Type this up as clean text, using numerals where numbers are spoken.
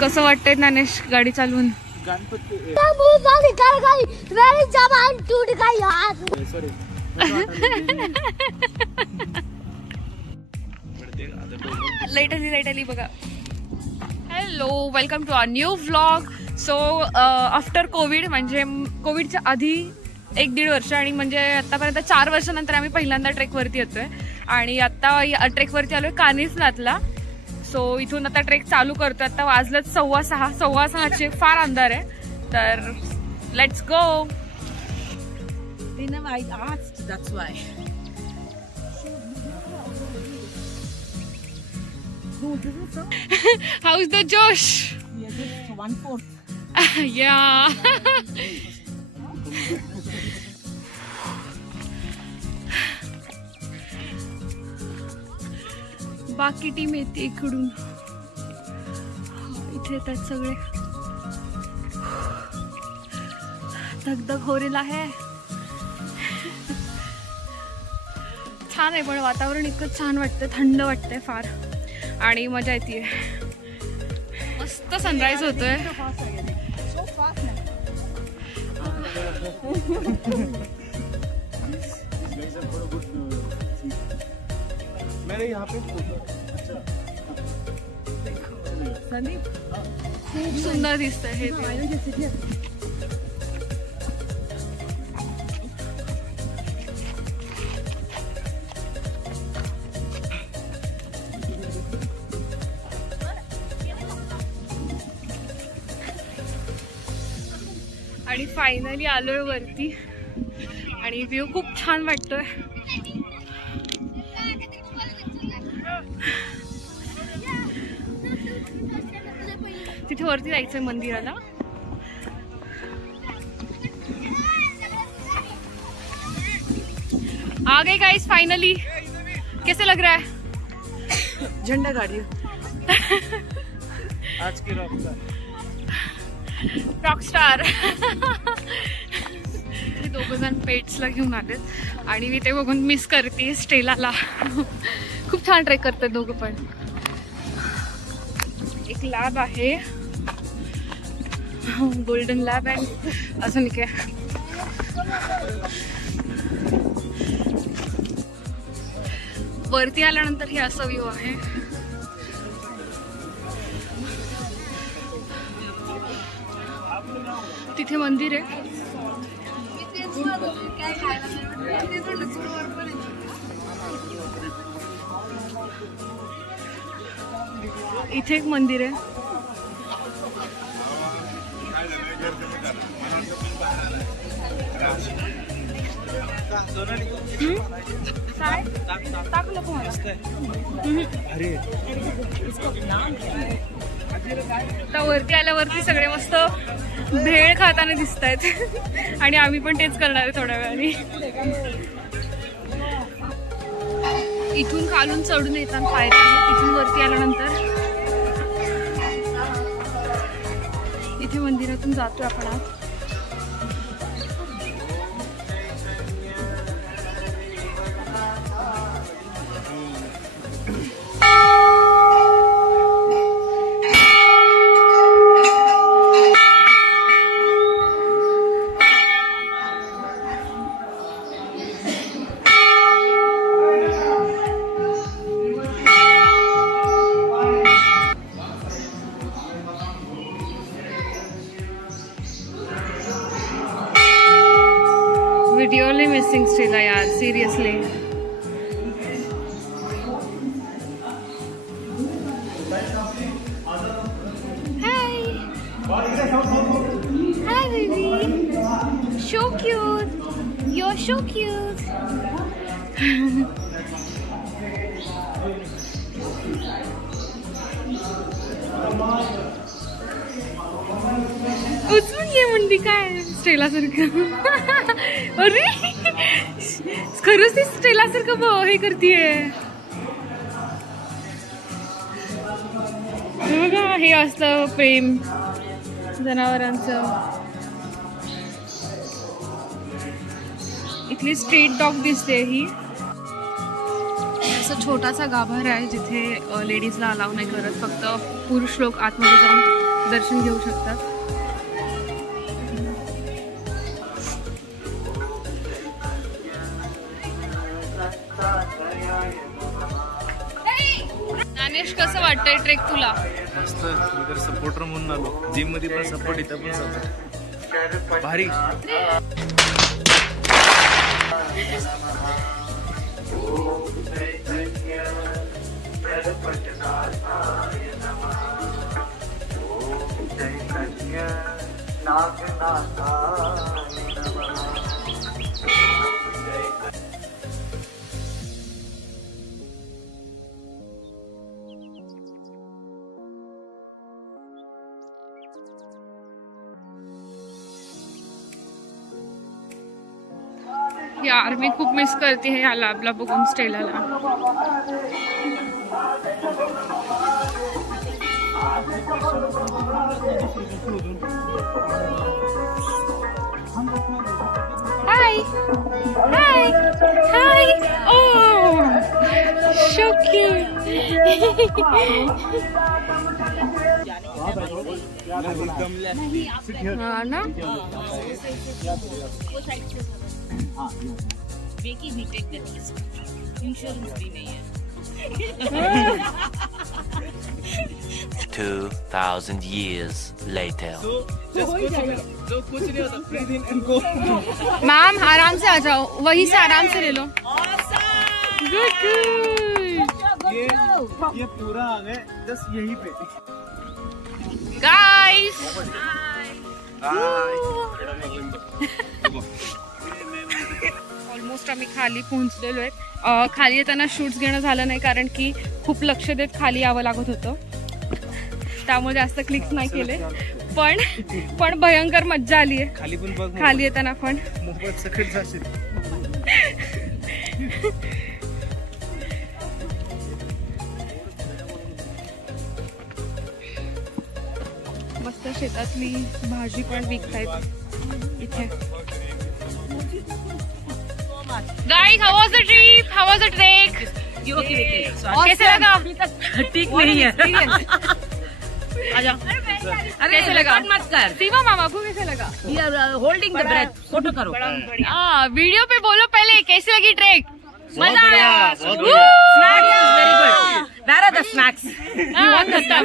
कसं वाटतंय ज्ञानेश गाडी चालवून? लाईट आली बघा. Hello, welcome to our new vlog. So after covid, म्हणजे कोविडच्या आधी 1-1.5 वर्ष आणि म्हणजे आतापर्यंत 4 वर्षानंतर आम्ही पहिल्यांदा ट्रेकवरती येतोय. आणि आता ट्रेकवरती आलोय कानिफनाथला. सो इथून आता ट्रेक चालू करतोय. आता वाजलेत 6:15 फार अंधार आहे. तर let's go. How's the Josh? Yeah, 1/4. Yeah. बाकी टीम येते इकडून. इथे येतात सगळे. धगधग होरेल आहे. छान आहे पण वातावरण इतकं छान वाटतं, थंड वाटतंय फार आणि मजा येते. मस्त सनराइज होतोय. खूप सुंदर दिसतंय हे. आणि फायनली आलोय वरती आणि व्ह्यू खूप छान वाटतोय. तिथे वरती जायचंय मंदिराला. आ गए गाइस फाइनली. कैसे लग रहा है? झंडा गाड़ी आज की रॉकस्टार. दोघ जण पेट्सला घेऊन आलेत आणि मी ते बघून मिस करते स्टेलाला. खूप छान ट्रेक करतात दोघं पण. एक लॅब आहे, गोल्डन लॅब आहे. अजून काय वरती आल्यानंतर हे असं व्ह्यू आहे. तिथे मंदिर आहे. इथे एक मंदिर आहे. काय टाकलं तुम्हाला? आता वरती आल्यावरती सगळे मस्त भेळ खाताना दिसत आहेत आणि आम्ही पण तेच करणार आहे थोड्या वेळाने. इथून खालून चढून येतात पायऱ्या. तिथून वरती आल्यानंतर इथे मंदिरातून जातोय आपण आज. Really missing Stella, yaar, seriously. Hi. Hi, baby. So cute. You're so cute. उचलून ये म्हणते काय स्टेला सारखं. अरे खरंच ती स्टेला सारखं हे करतीये. बघा हे असतं प्रेम जनावरांचं. इथली स्ट्रीट डॉग दिसते ही. असं छोटासा गाभारा आहे जिथे लेडीजला अलाव नाही करत, फक्त पुरुष लोक आतमध्ये जाऊन दर्शन घेऊ शकतात. ज्ञानेश, कसं वाटतंय ट्रेक तुला? मस्त. मी तर सपोर्टर म्हणून आलो. जिम मध्ये पण सपोर्ट, इथं पण सपोर्ट. भारी. यार मी खूप मिस करते हे या लॅबला बघून, स्टेलाला. हाय हाय हाय. ओह सो क्यूट. हाँ ना. इंश्योरेंस भी नहीं है. 2000 years later. जो कुछ नहीं होता, breathe in and go. Ma'am आराम से आ जाओ, वहीं से आराम से ले लो. Good good. ये पूरा आ गए जस्ट यहीं पे. गाइस ऑलमोस्ट आम्ही खाली पोहोचलेलो आहे. खाली येताना शूट्स घेणं झालं नाही कारण की खूप लक्ष देत खाली यावं लागत होतं, त्यामुळे जास्त क्लिक्स नाही केले. पण भयंकर मज्जा आली आहे खाली पण बघ. खाली येताना पण. मोबाईल सकट जाशील. मस्त शेतातली भाजी पण विकतायत इथे. Guys, how was the trip? How was the trek? कैसे लगा? ठीक नहीं है. आजा. अरे कैसे लगा? मत कर. सीमा मामा को कैसे लगा? Holding the breath. फोटो करो. हाँ, वीडियो पे बोलो पहले कैसी लगी ट्रेक? मजा आया. Snacks is very good. Where are the snacks? हाँ, खत्म.